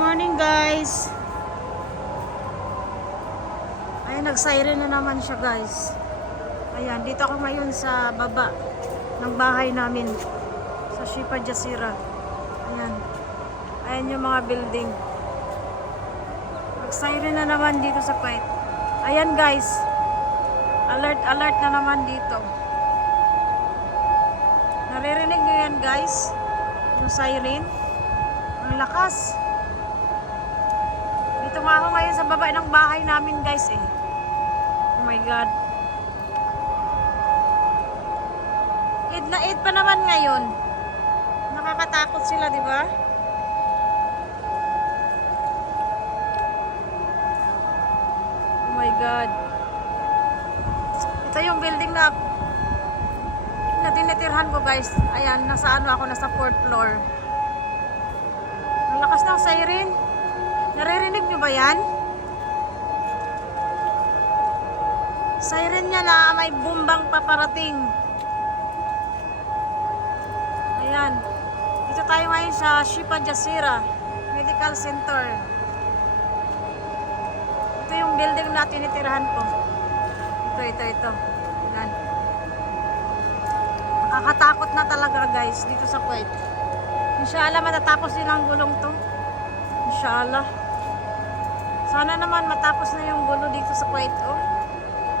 Morning guys. Ayan, nag-siren na naman siya guys. Ayan, dito ako ngayon sa baba ng bahay namin sa Shipa Jasira. Ayan. Ayan yung mga building. Nag-siren na naman dito sa Kuwait. Ayan guys. Alert na naman dito. Naririnig nyo yan guys? Yung siren. Ang lakas. Dito nga ako ngayon sa baba ng bahay namin guys eh. Oh my God. Eid na Eid pa naman ngayon. Nakakatakot sila, di ba? Oh my God. Ito yung building na tinitirhan ko guys. Ayan, nasa ano ako, nasa 4th floor. Ang lakas ng siren. Naririnig nyo ba yan? Siren niya na may bumbang paparating. Ayan. Dito tayo ngayon sa Shipa Jasira Medical Center. Ito yung building na tinitirahan ko. Ito. Ayan. Nakakatakot na talaga guys dito sa Kuwait. Inshallah matatapos din ang gulong to. Inshallah. Sana naman matapos na yung gulo dito sa Kuwait, oh.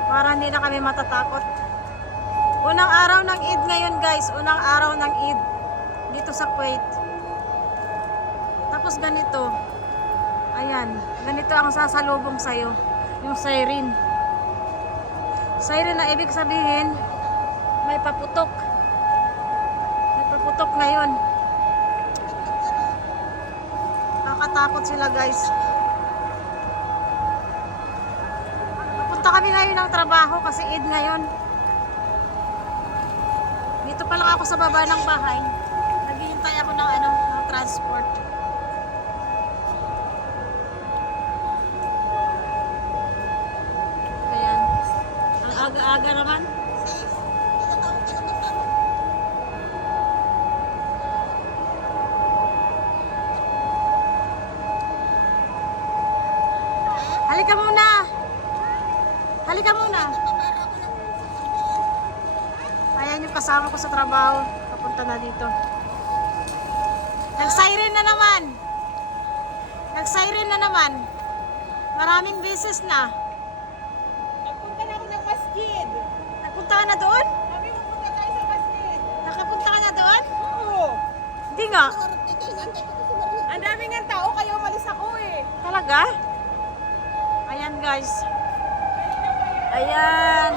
Para hindi na kami matatakot. Unang araw ng Eid ngayon, guys. Unang araw ng Eid dito sa Kuwait. Tapos ganito. Ayan. Ganito ang sasalubong sa'yo. Yung siren. Siren na ibig sabihin, may paputok. May paputok ngayon. Nakakatakot sila, guys. Punta kami ngayon ng trabaho kasi Eid ngayon. Dito pa lang ako sa baba ng bahay. Naghihintay ako ng ng transport. Ayan. Ang aga-aga naman. Halika muna. Halika muna. Ayan yung kasama ko sa trabaho. Papunta na dito. Nag-siren na naman. Nag-siren na naman. Maraming beses na. Nagpunta na ako ng masjid. Nagpunta ka na doon? Sabi mo punta tayo sa masjid. Nakapunta ka na doon? Oo. Hindi nga. Ang dami ng tao kaya umalis ako eh. Talaga? Ayan guys. Ayan.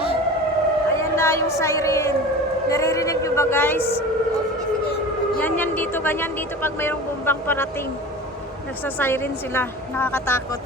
Ayan na yung siren. Naririnig nyo ba guys? Yan dito, ganyan dito pag mayroong bumbang parating. Nagsa-siren sila. Nakakatakot.